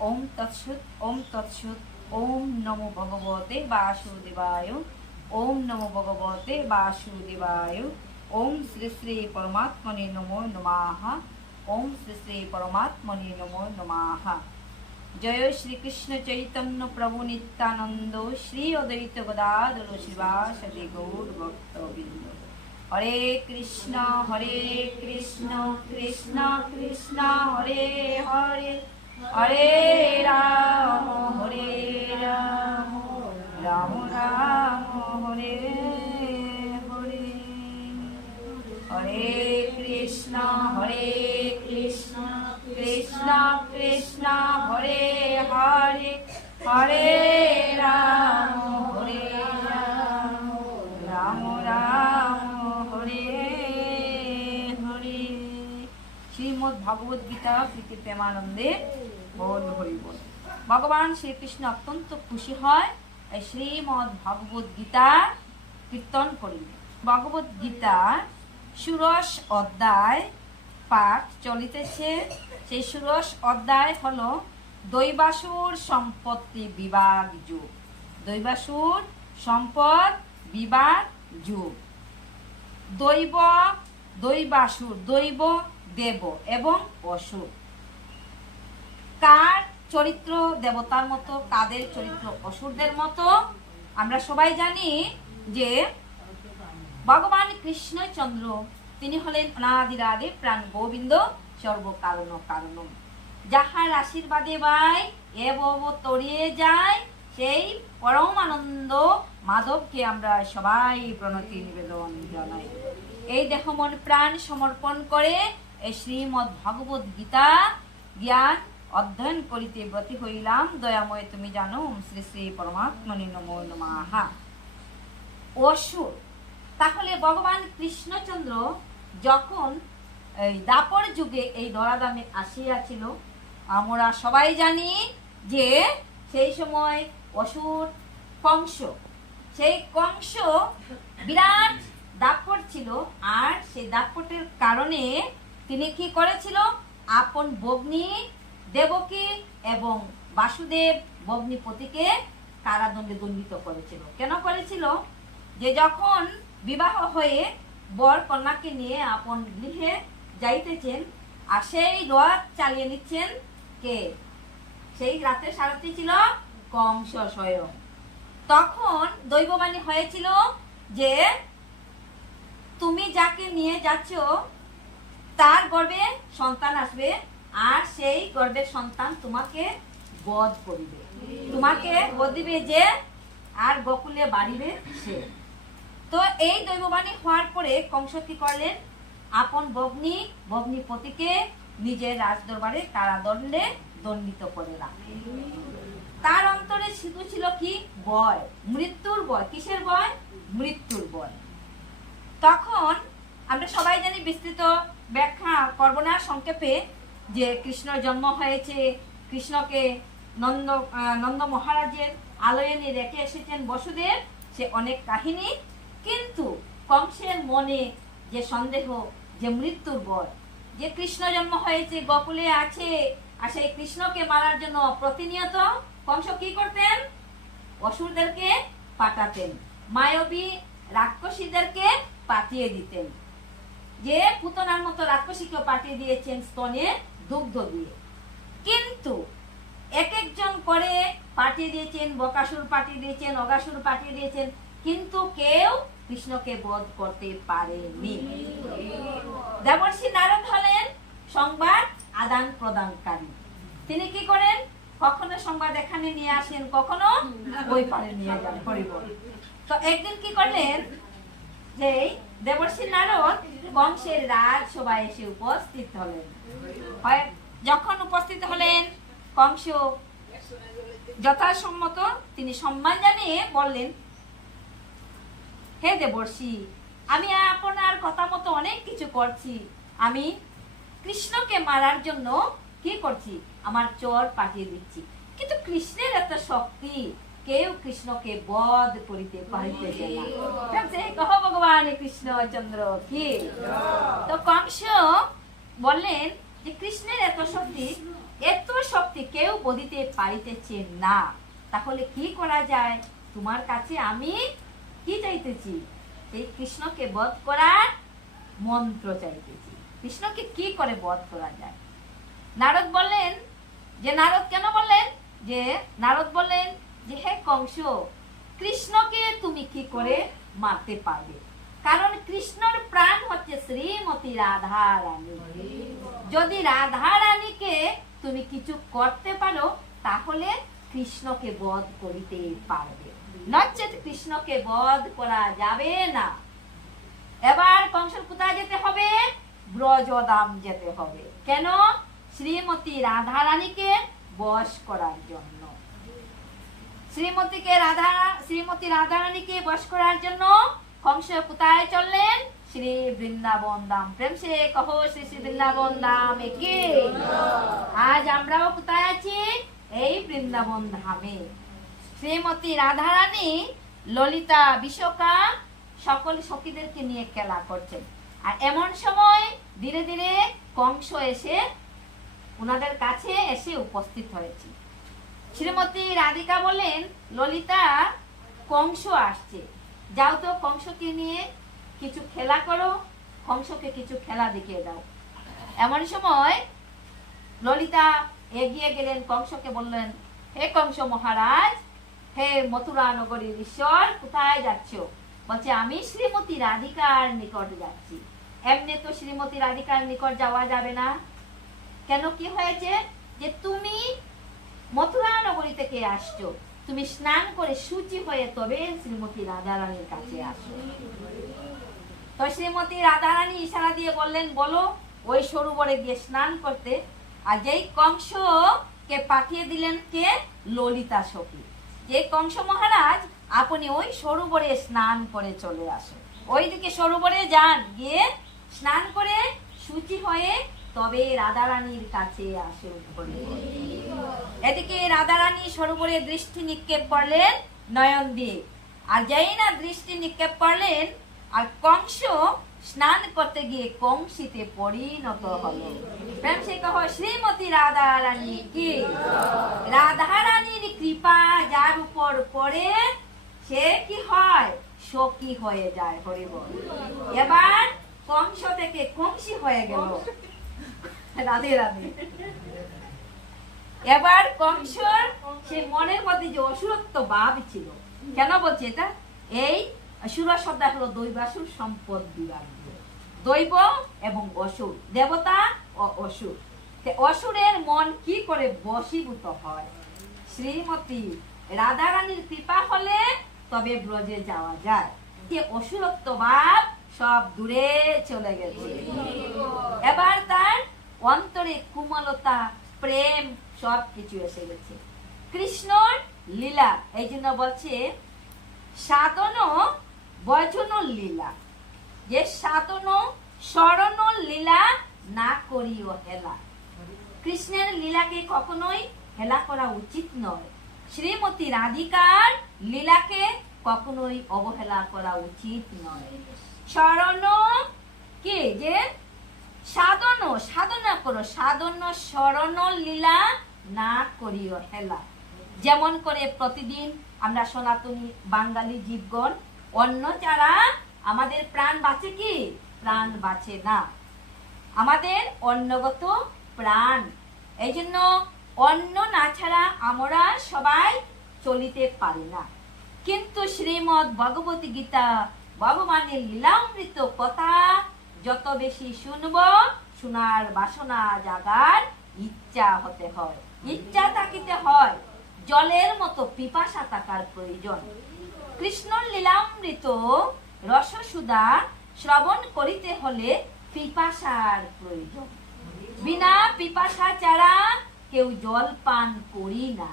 ओम तत्सत ओम तत्सत ओम नमो भगवते वासुदेवाय ओम नमो भगवते वासुदेवाय ओम श्री श्री परमात्मने नमो नमः ओम श्री श्री परमात्मने नमो नमः। जय श्री कृष्ण चैतन्य प्रभु नित्यानंद श्री अद्वैत गदाधर श्रीवासदि गौर भक्तवृंद। हरे कृष्ण कृष्ण कृष्ण हरे हरे हरे राम राम राम हरे हरे। हरे कृष्ण कृष्ण कृष्ण हरे हरे हरे राम राम राम हरे हरे। श्रीमद् भगवद गीता श्री प्रेमानंदे बोल हरि बोल। भगवान श्री कृष्ण अत्यंत खुशी है श्रीमद् भगवद गीता कीर्तन करिले। भगवद गीता षोडश अध्याय पाठ चलितेছে। সেই ষোড়শ অধ্যায় হলো দৈবাসুর সম্পত্তি বিভাগ যুগ। দৈবাসুর সম্পদ বিভাগ যুগ। দৈব দৈবাসুর, দৈব দেব এবং অসুর। কার চরিত্র দেবতার মতো, কাদের চরিত্র অসুরদের মতো? আমরা সবাই জানি যে ভগবান কৃষ্ণচন্দ্র তিনি হলেন অনাদিরাদি প্রাণ গোবিন্দ সর্বকারণ কারণম। যাহার আশীর্বাদে বাই এব তরিয়ে যায় সেই পরমানন্দ মাধবকে আমরা সবাই প্রণতি নিবেদন জানাই। এই দেহ মন প্রাণ সমর্পণ করে এই শ্রীমদ্ ভগবদ গীতা জ্ঞান অধ্যয়ন করিতে ব্রতী হইলাম। দয়াময় তুমি জানো। শ্রী শ্রী পরমাত্মনে নমো নমঃ। অসুর, তাহলে ভগবান কৃষ্ণচন্দ্র যখন এই দাপর যুগে এই ধরাধামে আসিয়াছিল, আমরা সবাই জানি যে সেই সময় অসুর কংস, সেই কংস বিরাট দাপট ছিল। আর সেই দাপটের কারণে তিনি কি করেছিল? আপন ভগ্নী দেবকী এবং বাসুদেব ভগ্নীপতিকে কারাদণ্ডে দণ্ডিত করেছিল। কেন করেছিল? যে যখন বিবাহ হয়ে বর কন্যাকে নিয়ে আপন গৃহে যাইতেছেন আর সেই রথ চালিয়ে নিচ্ছেন কে? সেই রাতে সারথি ছিল কংস স্বয়ং। তখন দৈববাণী হয়েছিল যে তুমি যাকে নিয়ে যাচ্ছ তার গর্ভে সন্তান আসবে আর সেই গর্ভের সন্তান তোমাকে বধ করিবে, তোমাকে বধ দিবে যে, আর গোকুলে বাড়িবে সে। তো এই দৈববাণী হওয়ার পরে কংস কি করলেন? আপন ভগ্নীপতিকে নিজের রাজদরবারে কারাদণ্ডে দণ্ডিত করে রাখলেন। তার অন্তরে শুধু ছিল কি? ভয়, মৃত্যুর ভয়। কিসের ভয়? মৃত্যুর ভয়। তখন আমরা সবাই জানি, বিস্তৃত ব্যাখ্যা করব না, সংক্ষেপে, যে কৃষ্ণ জন্ম হয়েছে, কৃষ্ণকে নন্দ মহারাজের আলয়নে রেখে এসেছেন বসুদেব, সে অনেক কাহিনী। কিন্তু কংসের মনে যে সন্দেহ, যে মৃত্যুর ভয়, যে কৃষ্ণ জন্ম হয়েছে, গোকুলে আছে, আর সেই কৃষ্ণকে মারার জন্য প্রতিনিয়ত কংস কি করতেন? অসুরদেরকে পাঠাতেন, মায়াবী রাক্ষসীদেরকে পাঠিয়ে দিতেন। যে পুতনার মতো রাক্ষসীকে পাঠিয়ে দিয়েছেন স্তনে দুগ্ধ দিয়ে। কিন্তু এক একজন করে পাঠিয়ে দিয়েছেন, বকাসুর পাঠিয়ে দিয়েছেন, অগাসুর পাঠিয়ে দিয়েছেন, কিন্তু কেউ কৃষ্ণকে বধ করতে পারেনি। দেবর্ষি নারদ হলেন সংবাদ আদান প্রদানকারী। তিনি কি করেন? কখনো সংবাদ এখানে নিয়ে আসেন, কখনো ওই পারে নিয়ে যান। তো একদিন কি করলেন? যে দেবর্ষি নারদ কংসের রাজসভায় এসে উপস্থিত হলেন। যখন উপস্থিত হলেন, কংস যথাসম্মত তিনি সম্মান জানিয়ে বললেন, হে দেবর্ষি, আমি আপনার কথা মতো অনেক কিছু করছি। আমি কৃষ্ণকে মারার জন্য কি করছি? আমার চর পাঠিয়ে দিচ্ছি, কিন্তু কৃষ্ণের এত শক্তি, কেউ কৃষ্ণকে বধ করিতে পারিতেছে না। ভগবান কৃষ্ণচন্দ্র কি? তো কংস বললেন যে কৃষ্ণের এত শক্তি শ্রীমতী কেউ বলিতে পারিতেছে না, তাহলে কি করা যায়? তোমার কাছে আমি কি চাইতেছি? এই কৃষ্ণকে বধ করার মন্ত্র চাইতেছি। কৃষ্ণকে কি করে বধ করা যায়? নারদ বললেন যে, নারদ কেন বললেন? যে নারদ বললেন যে, হে কংস, কৃষ্ণকে তুমি কি করে মারতে পারবে? কারণ কৃষ্ণর প্রাণ হচ্ছে শ্রীমতী রাধা রানী। যদি রাধা রানীকে তুমি কিছু করতে পারো, তাহলে কৃষ্ণকে বধ করিতে পারবে, নচেত কৃষ্ণকে বধ করা যাবে না। এবার কংসের কোথায় যেতে হবে? ব্রজধাম যেতে হবে। কেন? শ্রীমতী রাধা রানীকে বশ করার জন্য। শ্রীমতী রাধা রানীকে বশ করার জন্য কংস কোথায় চললেন? শ্রী বৃন্দাবন ধাম। প্রেম সে কহো শ্রী শ্রী বৃন্দাবন ধাম কি। আজ আমরাও কোথায় আছি? এই বৃন্দাবন ধামে। শ্রীমতী রাধা রানী ললিতা, বিশাখা সকল সখীদেরকে নিয়ে খেলা করছেন। আর এমন সময় ধীরে ধীরে কংস এসে ওনাদের কাছে এসে উপস্থিত হয়েছে। শ্রীমতী রাধিকা বলেন, ললিতা, কংস আসছে, যাও তো কংসকে নিয়ে কিছু খেলা করো, কংসকে কিছু খেলা দেখিয়ে দাও। এমন সময় ললিতা এগিয়ে গেলেন, কংসকে বললেন, হে কংস মহারাজ, হে মথুরা নগরীর ঈশ্বর, কোথায় যাচ্ছ? বলছে, আমি শ্রীমতী রাধিকার নিকট যাচ্ছি। এমনি তো শ্রীমতী রাধিকার নিকট যাওয়া যাবে না। কেন, কি হয়েছে? যে তুমি মথুরা নগরী থেকে আসছো, তুমি স্নান করে শুচি হয়ে তবে শ্রীমতী রাধা রানীর কাছে আসো। তো শ্রীমতী রাধা রানী ইশারা দিয়ে বললেন, বলো, ওই সরোবরে গিয়ে স্নান করতে। আর যেই কংসকে পাঠিয়ে দিলেন কে? ললিতা সখী, যে কংস মহারাজ আপনি ওই সরোবরে স্নান করে চলে আসুন। ওইদিকে সরোবরে যান, গিয়ে স্নান করে শুচি হয়ে তবে রাধা রানীর কাছে আসুন। এদিকে রাধা রানী সরোবরে দৃষ্টি নিক্ষেপ করলেন নয়ন দিয়ে। আর যেই না দৃষ্টি নিক্ষেপ করলেন, আর কংস স্নান করতে গিয়ে কংসিতে পরিণত হলো। প্রেম সে কহ শ্রীমতী রাধা রানী কি। রাধা রানীর কৃপা যার উপর পড়ে, সে কি হয়? সখী হয়ে যায়। হরি বল। এবার কংস থেকে কংসী হয়ে গেল। রাধে রাধে। এবার কংসর সে মনের মধ্যে যে অসুরত্ব ভাব ছিল, কেন বলছে এটা? এই সুর শব্দ হলো দৈবাসুর সম্পদ বিভাগ, দৈব এবং অসুর, দেবতা ও অসুর। অসুরের মন কি করে বশীভূত হয়? শ্রীমতী রাধা রানীর কৃপা হলে তবে ব্রজে যাওয়া যায়। অসুরত্ব ভাব সব দূরে চলে গেছে। এবার তার অন্তরে কোমলতা, প্রেম সব কিছু এসে গেছে। কৃষ্ণর লীলা, এই জন্য বলছে সাধন ভজন লীলা, যে সাধন স্মরণ লীলা না করিও হেলা। কৃষ্ণের লীলাকে কখনোই হেলা করা উচিত নয়। শ্রীমতী রাধিকার লীলাকে কখনোই অবহেলা করা উচিত নয়। স্মরণ কি? যে সাধনা করো, স্মরণ লীলা না করিও হেলা। যেমন করে প্রতিদিন আমরা সনাতনী বাঙালি জীবগণ অন্ন ছাড়া আমাদের প্রাণ বাঁচে কি? প্রাণ বাঁচে না। আমাদের অন্নগত প্রাণ, এই জন্য অন্ন না ছাড়া আমরা সবাই চলিতে পারি না। কিন্তু শ্রীমদ্ ভগবতী গীতা, ভগবানের লীলামৃত কথা যত বেশি শুনব, শোনার বাসনা জাগার ইচ্ছা হতে হয়, ইচ্ছা থাকিতে হয়। জলের মতো পিপাসা থাকার প্রয়োজন। কৃষ্ণর লীলামৃত রসসুধা শ্রবণ করিতে হলে পিপাসার প্রয়োজন। বিনা পিপাসা ছাড়া কেউ জল পান করি না।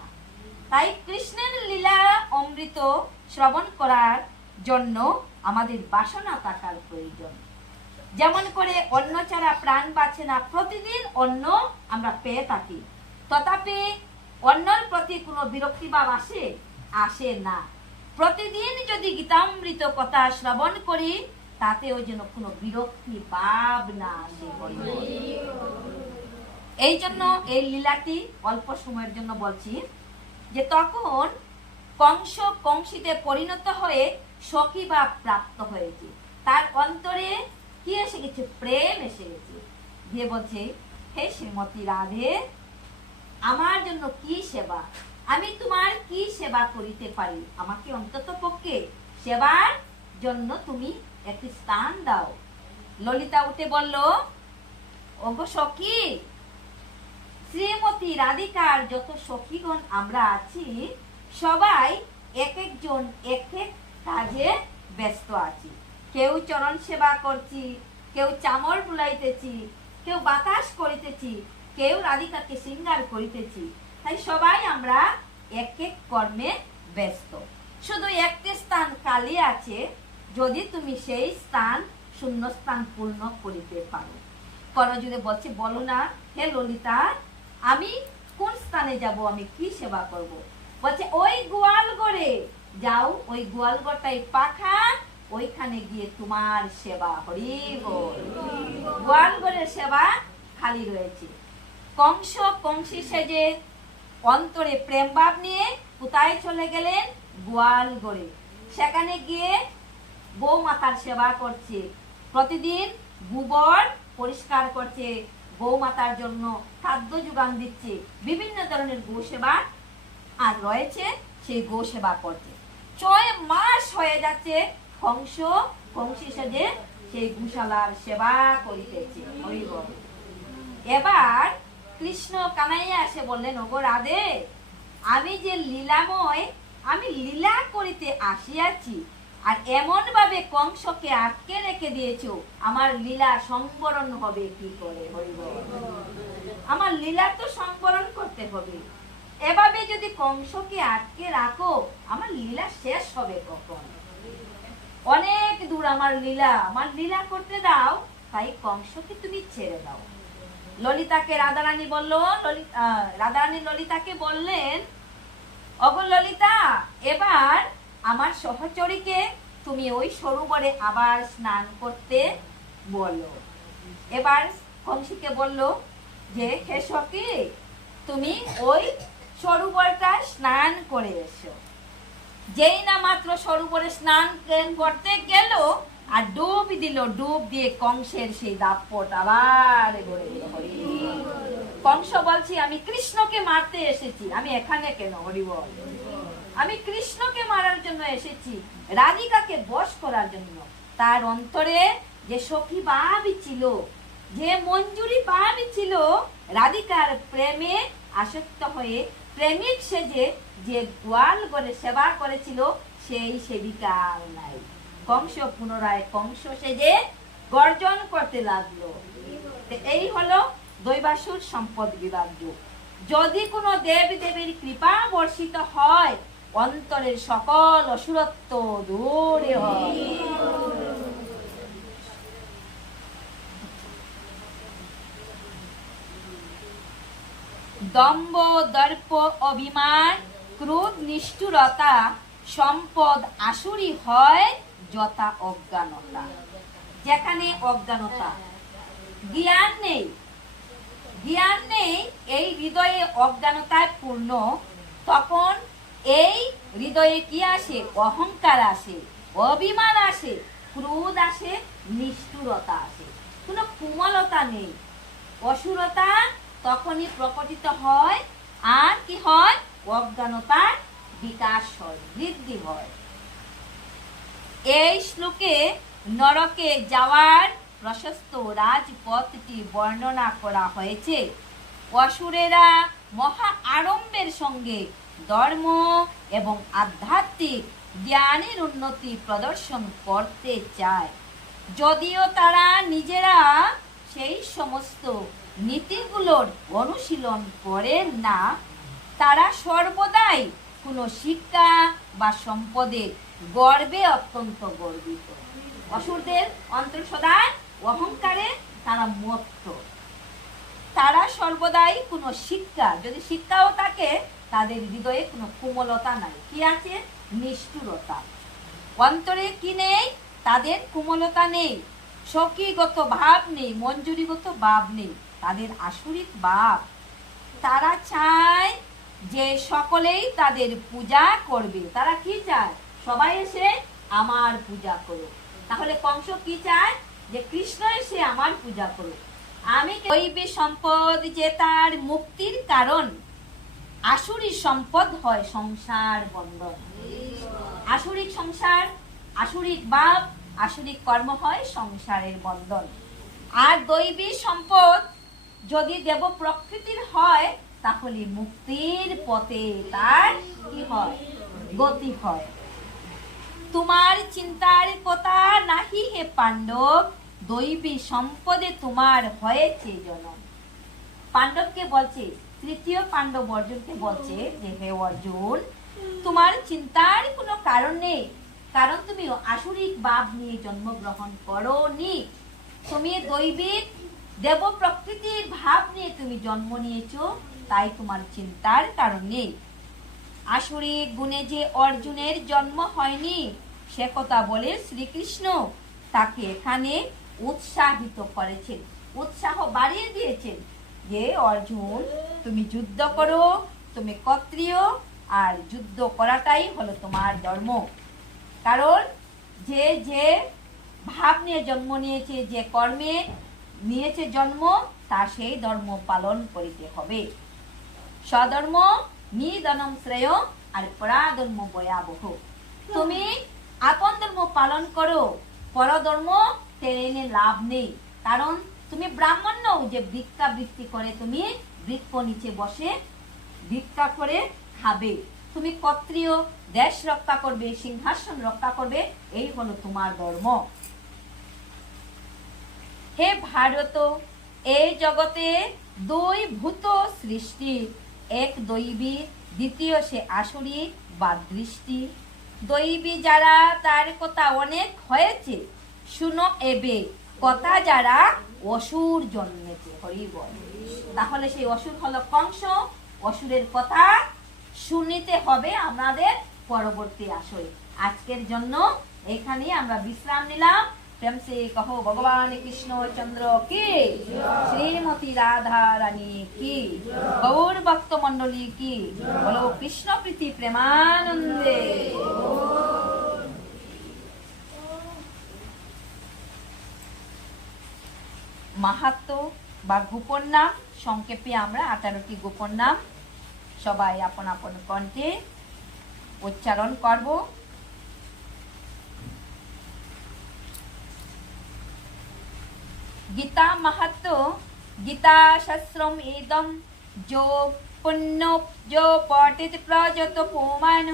তাই কৃষ্ণের লীলা অমৃত শ্রবণ করার জন্য আমাদের বাসনা থাকার প্রয়োজন। যেমন করে অন্ন ছাড়া প্রাণ বাঁচে না, প্রতিদিন অন্ন আমরা পেয়ে থাকি, তথাপি অন্যর প্রতি কোনো বিরক্তি ভাব আসে না। প্রতিদিন যদি গীতামৃত কথা শ্রবণ করি, তাতেও যেন কোনো বিরক্তি ভাব না আসে। এই জন্য এই লীলাটি অল্প সময়ের জন্য বলছি, যে তখন কংস কংসীতে পরিণত হয়ে সখী বা প্রাপ্ত হয়েছে, তার অন্তরে কি এসে গেছে, প্রেম এসে গেছে। দিয়ে বলছে, হে শ্রীমতী রাধে, আমার জন্য কি সেবা, আমি তোমার কি সেবা করিতে পারি, আমাকে অন্তত পক্ষে সেবার জন্য তুমি একটি স্থান দাও। ললিতা উঠে বলল, ওগো সখী, শ্রীমতী রাধিকার যত সখীগণ আমরা আছি, সবাই এক একজন এক এক কাজে ব্যস্ত আছি। কেউ চরণ সেবা করছি, কেউ চামর বুলাইতেছি, কেউ বাতাস করিতেছি, কেউ রাধিকাকে শৃঙ্গার করিতেছি। তাই সবাই আমরা এক এক কর্মে ব্যস্ত। শুধু একটি স্থান খালি আছে, যদি তুমি সেই স্থান শূন্য স্থান পূর্ণ করিতে পারো। করজুড়ে বলছে, বলো না হে ললিতা, আমি কোন স্থানে যাব, আমি কি সেবা করব। বলছে, ওই গোয়ালঘরে যাও, ওই গোয়ালঘরটাই পাখা, ওইখানে গিয়ে তোমার সেবা। হরি বল। গোয়ালঘরের সেবা খালি রয়েছে। কংস কংসী সেজে অন্তরে প্রেম ভাব নিয়ে কোথায় চলে গেলেন, গোয়ালঘরে। সেখানে গিয়ে গৌ মাতার সেবা করছে, প্রতিদিন গোবর পরিষ্কার করছে, গৌ মাতার জন্য খাদ্য যোগান দিচ্ছে, বিভিন্ন ধরনের গো সেবা আর রয়েছে, সেই গো সেবা করছে। 6 মাস হয়ে যাচ্ছে কংস কংসী সেজে সেই গোশালার সেবা করিতেছে। এবার কৃষ্ণ কানাইয়া এসে বললেন, ওগো রাধে, আমি যে লীলাময়, আমি লীলা করিতে আসিয়াছি, আর এমন ভাবে কংসকে আটকে রেখে দিয়েছো, আমার লীলা সংবরণ হবে কি করে। হরিবল। আমার লীলা তো সংবরণ করতে হবে, এভাবে যদি কংসকে আটকে রাখো, আমার লীলা শেষ হবে কখন? অনেক দূর আমার লীলা, আমার লীলা করতে দাও, তাই কংসকে তুমি ছেড়ে দাও। ললিতাকে রাধারানী বলল, রাধারানী ললিতাকে বললেন, ওগো ললিতা, এবার আমার সহচরীকে তুমি ওই সরোবরে আবার স্নান করতে বলো। এবার কংসীকে বলল যে, হে সখী, তুমি ওই সরোবরটা স্নান করে এসো। যেই না মাত্র সরোবরে স্নান করতে গেল, আর ডুব দিল, ডুব দিয়ে কংসের সেই দাপট আবার গড়ে গেল। হরি। কংস বলছি, আমি কৃষ্ণকে মারতে এসেছি, আমি এখানে কেন? হরি বল। আমি কৃষ্ণকে মারার জন্য এসেছি, রাধিকাকে বশ করার জন্য। তার অন্তরে যে সখী ভাবই ছিল, যে মঞ্জুরি ভাবই ছিল, রাধিকার প্রেমে আসক্ত হয়ে প্রেমিক সেজে যে গোয়াল ঘরে সেবা করেছিল, সেই সেবিকা আর নাই। কংস পুনরায় কংস সেজে গর্জন করতে লাগলো। এই হলো দৈবাসুর সম্পদ বিভাগ যুগ। যদি কোনো দেব দেবীর কৃপা বর্ষিত হয়, অন্তরের সকল অসুরত্ব দূরে হয়। দম্ভ, দর্প, অভিমান, ক্রোধ, নিষ্ঠুরতা, সম্পদ আসুরি হয় যথা অজ্ঞানতা। যেখানে অজ্ঞানতা, জ্ঞান নেই, জ্ঞান নেই, এই হৃদয়ে অজ্ঞানতায় পূর্ণ, তখন এই হৃদয়ে কি আসে? অহংকার আসে, অভিমান আসে, ক্রোধ আসে, নিষ্ঠুরতা আসে, কোনো কোমলতা নেই। অসুরতা তখনই প্রকটিত হয়, আর কি হয়? অজ্ঞানতার বিকাশ হয়, বৃদ্ধি হয়। এই শ্লোকে নরকে যাওয়ার প্রশস্ত রাজপথটি বর্ণনা করা হয়েছে। অসুরেরা মহা আড়ম্বরের সঙ্গে ধর্ম এবং আধ্যাত্মিক জ্ঞানের উন্নতি প্রদর্শন করতে চায়, যদিও তারা নিজেরা সেই সমস্ত নীতিগুলোর অনুশীলন করেন না। তারা সর্বদাই কোনো শিক্ষা বা সম্পদের গর্বে অত্যন্ত গর্বিত। অসুরদের অন্তর সদাই অহংকারে তারা মত্ত। তারা সর্বদাই কোনো শিক্ষা, যদি শিক্ষাও থাকে, তাদের হৃদয়ে কোনো কোমলতা নাই। কি আছে? নিষ্ঠুরতা। অন্তরে কি নেই? তাদের কোমলতা নেই, সখীগত ভাব নেই, মঞ্জুরিগত ভাব নেই। তাদের আসুরিক বাপ, তারা চায় যে সকলেই তাদের পূজা করবে। তারা কি চায়? সবাই এসে আমার পূজা করো। তাহলে কংস কি চায়? যে কৃষ্ণ এসে আমার পূজা করো। আমি দৈবী সম্পদ যে তার মুক্তির কারণ, আসুরি সম্পদ হয় সংসার বন্ধন। আসুরিক সংসার, আসুরিক বাপ, আসুরিক কর্ম হয় সংসারের বন্ধন। আর দৈবী সম্পদ যদি দেব প্রকৃতির হয়, তাহলে মুক্তির পথে তার কি হয়? গতি হয়। তোমার চিন্তার কথা নাহি হে পাণ্ডব, দৈবী সম্পদে তোমার হয়েছে জনম। পাণ্ডবকে বলছে, তৃতীয় পাণ্ডব অর্জুনকে বলছে যে হে অর্জুন, তোমার চিন্তার কোনো কারণ নেই, কারণ তুমি আসুরিক ভাব নিয়ে জন্মগ্রহণ করোনি। তুমি দৈবিক দেব প্রকৃতির ভাব নিয়ে তুমি জন্ম নিয়েছো, তাই তোমার চিন্তার কারণ নেই। আসুরিক গুণে যে অর্জুনের জন্ম হয়নি, সে কথা বলে শ্রীকৃষ্ণ তাকে এখানে উৎসাহিত করেছেন, উৎসাহ বাড়িয়ে দিয়েছেন যে অর্জুন তুমি যুদ্ধ করো, তুমি ক্ষত্রিয়, আর যুদ্ধ করাটাই হলো তোমার ধর্ম। কারণ যে যে ভাব নিয়ে জন্ম নিয়েছে, যে কর্মে নিয়েছে জন্ম, তা সেই ধর্ম পালন করিতে হবে। স্বধর্ম নিধনম শ্রেয়, আর পরাধর্ম ভয়াবহ। তুমি আপন ধর্ম পালন করো, পরধর্ম টেনে লাভ নেই। কারণ তুমি ব্রাহ্মণ নও যে ভিক্ষা বৃত্তি করে তুমি বৃক্ষ নিচে বসে ভিক্ষা করে খাবে। তুমি ক্ষত্রিয়, দেশ রক্ষা করবে, সিংহাসন রক্ষা করবে, এই হলো তোমার ধর্ম। হে ভারত, এই জগতে দুই ভূত সৃষ্টি, এক দৈবী, দ্বিতীয় সে আসুরি বা দৃষ্টি। দৈবী যারা তার কথা অনেক হয়েছে, শুনো এবে কথা যারা অসুর জন্মেছে। হরি বল। তাহলে সেই অসুর হলো কংস। অসুরের কথা শুনিতে হবে আমাদের পরবর্তী আসরে। আজকের জন্য এখানে আমরা বিশ্রাম নিলাম। प्रेम से कहो भगवान कृष्ण चंद्र की, श्रीमती राधा रानी की, गौर भक्त मंडली की, बोलो कृष्ण प्रीति प्रेमानंदे। মাহাত্ম্য বা গোপন নাম সংক্ষেপে আমরা 18টি গোপন নাম সবাই আপন আপন কণ্ঠে উচ্চারণ করব। गीता महत्व, गीता शास्त्रम इदम जो पुण्य जो पठित प्रजत पोमान,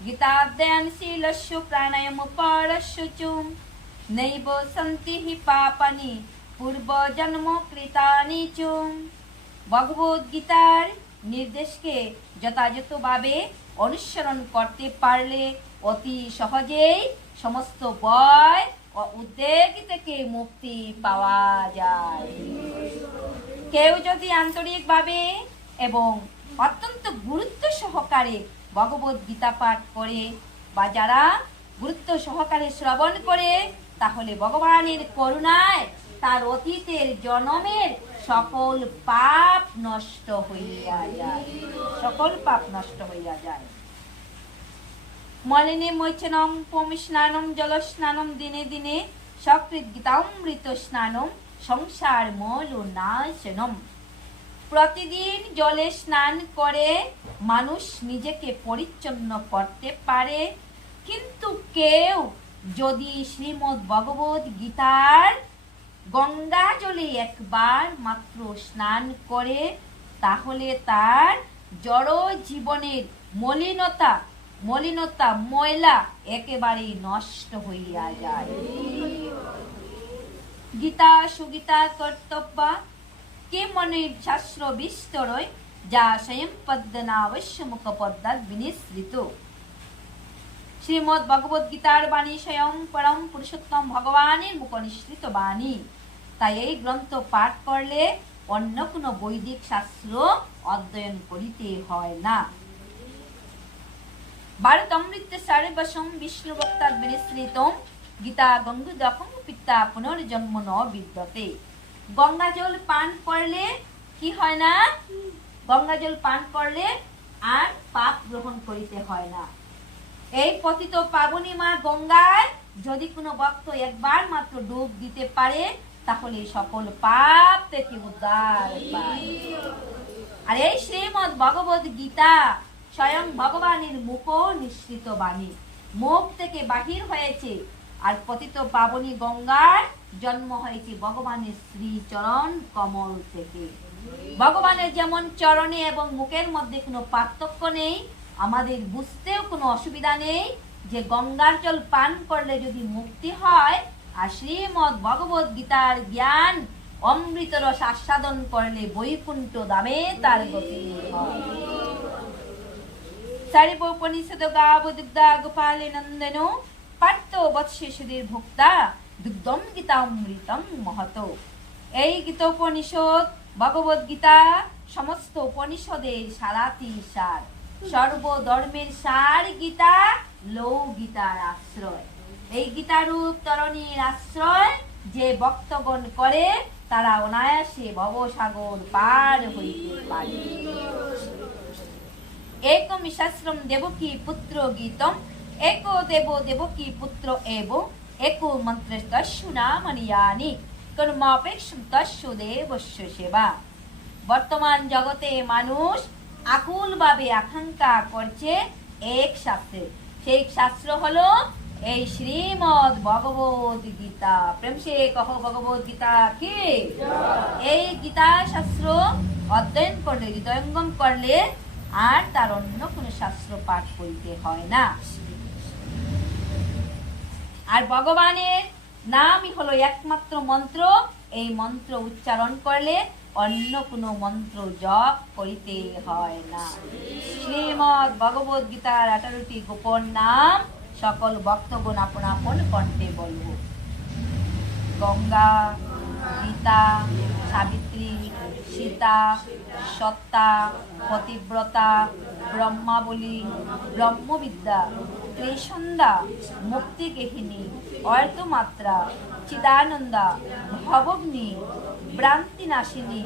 गीताध्ययनशीलस्य प्राणायाम परस्य नैव सन्ति हि पापानि पूर्व जन्म कृतानि च। भगवद गीतार निर्देशके যথাযথভাবে অনুসরণ করতে পারলে অতি সহজেই সমস্ত ভয় ও উদ্বেগ থেকে মুক্তি পাওয়া যায়। কেউ যদি আন্তরিকভাবে এবং অত্যন্ত গুরুত্ব সহকারে ভগবদ গীতা পাঠ করে বা যারা গুরুত্ব সহকারে শ্রবণ করে, তাহলে ভগবানের করুণায় তার অতীতের জন্মের সকল পাপ নষ্ট হইয়া যায়, সকল পাপ নষ্ট হইয়া যায়। মলিনে মোচনম পমিস্নানম জলস্নানম দিনে দিনে সকৃত গীতামৃত স্নানম সংসার মল নাশনম। প্রতিদিন জলে স্নান করে মানুষ নিজেকে পরিচ্ছন্ন করতে পারে, কিন্তু কেউ যদি শ্রীমদ্ ভগবদ গীতার গঙ্গা জলে একবার মাত্র স্নান করে, তাহলে তার জড় জীবনের মলিনতা ময়লা একেবারেই নষ্ট হইয়া যায়। গীতা সুগীতা কর্তব্য কে মনে শাস্ত্র বিস্তরয়, যা স্বয়ং পদ্মনাবশ্য মুখপদ্মাৎ বিনিসৃত। শ্রীমদ্ ভগবদ গীতার বাণী স্বয়ং পরম পুরুষোত্তম ভগবানের মুখ নিঃসৃত বাণী। তাই এই গ্রন্থ পাঠ করলে অন্য কোনো বৈদিক শাস্ত্র অধ্যয়ন করিতে হয় না। ভারত অমৃত সর্বসম বিষ্ণু ভক্তাৎ বিনিসৃতম, গীতা গঙ্গুদকং পিতা পুনর্জন্ম ন বিদ্যতে। গঙ্গা জল পান করলে কি হয় না? গঙ্গা জল পান করলে আর পাপ গ্রহণ করিতে হয় না। এই পতিত পাবনী মা গঙ্গায় যদি কোনো ভক্ত একবার মাত্র ডুব দিতে পারে তাহলে সকল পাপ থেকে উদ্ধার পায়। আর এই শ্রীমদ্ ভগবদ গীতা স্বয়ং ভগবানের মুখ নিঃসৃত বাণী, মুখ থেকে বাহির হয়েছে। আর পতিত পাবনী গঙ্গার জন্ম হয়েছে ভগবানের শ্রী চরণ কমল থেকে। ভগবানের যেমন চরণে এবং মুখের মধ্যে কোনো পার্থক্য নেই, আমাদের বুঝতেও কোনো অসুবিধা নেই যে গঙ্গার জল পান করলে যদি মুক্তি হয়, আর শ্রীমদ্ ভগবদ গীতার জ্ঞান অমৃত রস আস্বাদন করলে বৈকুণ্ঠ ধামে তার গতি হয়। সারিপোপনিষদ গাবদুগ্ধা গোপালে নন্দনো পার্থ বৎসে সুধীর ভোক্তা দুগ্ধম গীতামৃতম মহত। এই গীতোপনিষদ ভগবদ গীতা সমস্ত উপনিষদের সারাতি সার, সর্বধর্মের সার গীতা, লৌ গীতার আশ্রয়। এই গীতারূপ তরণীর আশ্রয় যে ভক্তগণ করে তারা অনায়াসে ভবসাগর পার হইতে পারে। একম শাস্ত্রম দেবকী পুত্র গীতম एको देवो देवकी पुत्र एवं एको मंत्र तस्सु नामानि यानि कर्मापेक्षं तस्सु देवस्य सेवा। বর্তমান জগতে মানুষ আকুলভাবে আকাঙ্ক্ষা করছে এক শাস্ত্রে, সেই শাস্ত্র হলো এই শ্রীমদ্ ভগবদ গীতা। প্রেম সে কহ ভগবদ গীতা কি? এই গীতা শাস্ত্র অধ্যয়ন করলে, হৃদয়ঙ্গম করলে আর তার অন্য কোনো শাস্ত্র পাঠ করিতে হয় না। আর ভগবানের নামই হলো একমাত্র মন্ত্র। এই মন্ত্র উচ্চারণ করলে অন্য কোনো মন্ত্র জপ করিতে হয় না। শ্রীমদ্ ভগবদ গীতার 18টি গোপন নাম সকল ভক্তগণ আপন আপন কণ্ঠে বলব। গঙ্গা, গীতা, সাবিত্রী, সীতা, সত্তা, পতিব্রতা, ব্রহ্মাবলী, ব্রহ্মবিদ্যা, ত্রিসন্ধ্যা, মুক্তিগেহিনী, অর্ধমাত্রা, চিদানন্দা, ভবগ্নি, ভ্রান্তিনাশিনী,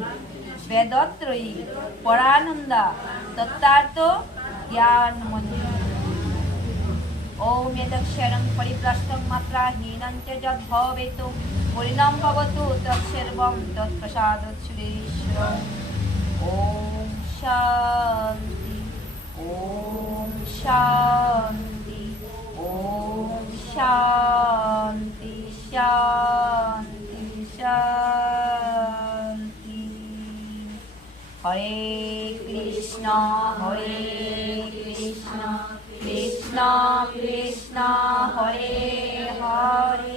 বেদত্রয়ী, পরানন্দা, তত্ত্বার্থ, জ্ঞানমণি। ওম यदक्षरं परिभ्रष्टं मात्राहीनं च यद्भवेत् पूर्णं भवतु तत्सर्वं तत्प्रसादात् श्रीश्वरम्। ओम शांति, ओम शांति, ओम शांति, शांति शांति। हरे कृष्ण कृष्ण कृष्ण हरे हरे,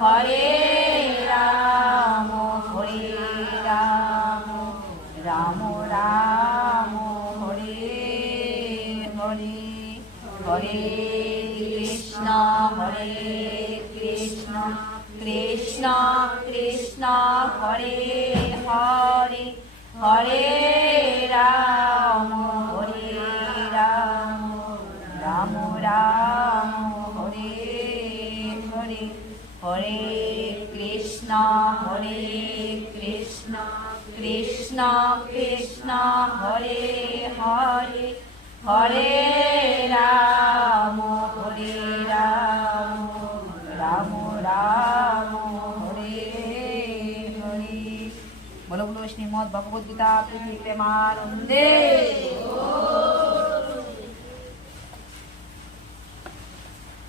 हरे राम राम राम हरे हरे, हरे कृष्ण कृष्ण कृष्ण हरे हरे, हरे राम राम राम हरे हरे, हरे कृष्ण कृष्ण कृष्ण हरे हरे, हरे राम राम राम हरे हरे। बोलो बोलो श्रीमद् भगवद गीता प्रीति प्रेमानंदे।